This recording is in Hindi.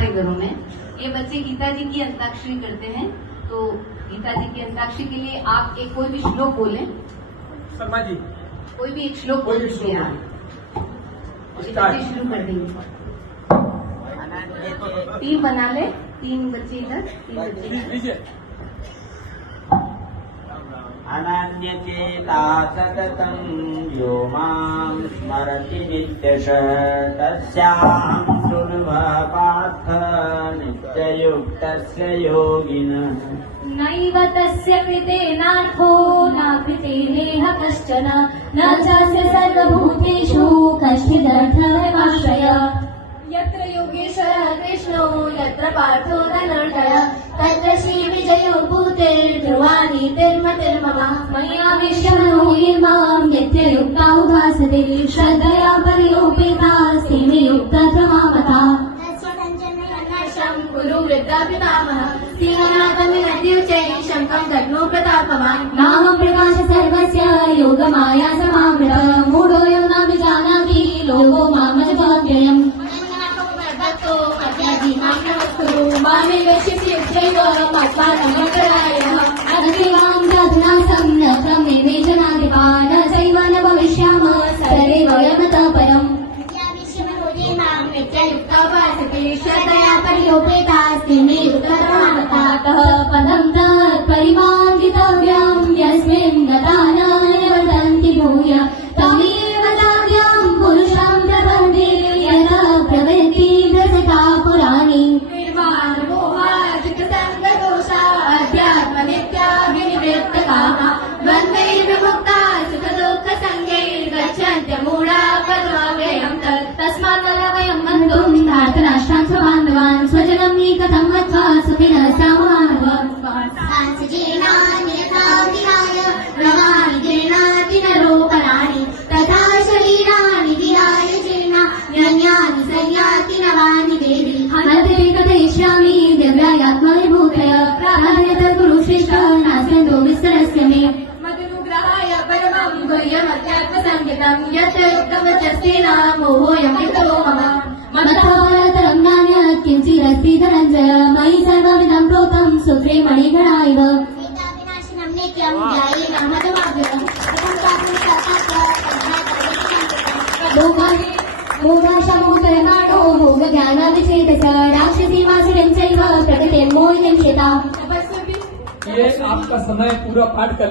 हमारे घरों में। ये बच्चे गीता जी की अंताक्षरी करते हैं, तो गीता जी की अंताक्षरी के लिए आप एक कोई भी श्लोक बोलें। शर्मा जी कोई भी एक श्लोक बोल दीजिए आप। बच्चे शुरू कर देंगे। 3 बना ले, 3 बच्चे इधर, 3 बच्चे इधर। अनन्यचेता सततं यो मां स्मरति नित्यशः तस्याहं शृण्वः पार्थ नित्ययुक्तस्य योगिनः। नैव तस्य कृतेनार्थो न कृतेनेह कश्चन न चास्य सर्वभूतेषु कश्चिदर्थमेवाश्रय। यत्र योगेश्वरः कृष्णो यत्र पार्थो धनञ्जयः तत्र श्रीविजयो भूतेर्ध्रुवा नीतिर्मतिर्मम। मय्याविश्य मनो ये मां नित्ययुक्ता उपासते श्रद्धया परियोपेतास्ते मे युक्ततमा तस्य सञ्जनयन्नशं कुरु वृद्धापितामहः सिंहनाथमिनद्युचे शङ्खं दग्नो प्रतापवान्। नाहं प्रकाश सर्वस्य योगमाया समावृतः मूढोऽयं न विजानाति लोको मामजगव्ययम्। अनसेवां साधनासं न क्रमेणे जनाधिपा न चैव न भविष्याम सर्वे वयमतः परम्। श्रद्धया परियोपेतास्ते मे युक्ततमाः पदं तत्परिमार्गितव्यं यस्मिन् गता न निवर्तन्ति भूय तमेव दाव्यं पुरुषं प्रपन्थे यतः प्रवृत्ति भ्रजता पुराणी। अध्यात्मनित्याभिनिवृत्तकामा द्वन्द्वैर्विमुक्ता सुखदुःखसङ्गैर्गच्छन्त्यमूढा पद्माव्ययं तस्मात् वयं बन्धुं धार्तराष्ट्रान् स्वबान्धवान् स्वजनं कथं मत्वा सुखिनः स्यामः। जीर्णातिनरोपराणि तथा शरीराणि विहाय जीर्णान्यानि संयाति नवानि देवी। हनते कथयिष्यामि दिव्यात्मविभूतय प्राधान्यतः कुरु श्रेष्ठ नास्यन्तो विस्तरस्य मे। मदनुग्रहाय परमं गुह्यमध्यात्मसंज्ञितं यत् युक्तवचस्तेन मोहोऽयं वितो मम। मत्तरं नान्यत् किञ्चिदस्ति धनञ्जय मयि सर्वमिदं प्रोतं सूत्रे मणिगणा इव। मोघशमोतरकाणो मोघज्ञानाविचेतस राक्षसीमासुरं चैव प्रकृतिर्मोहिनीं चेता। ये आपका समय पूरा पाठ कर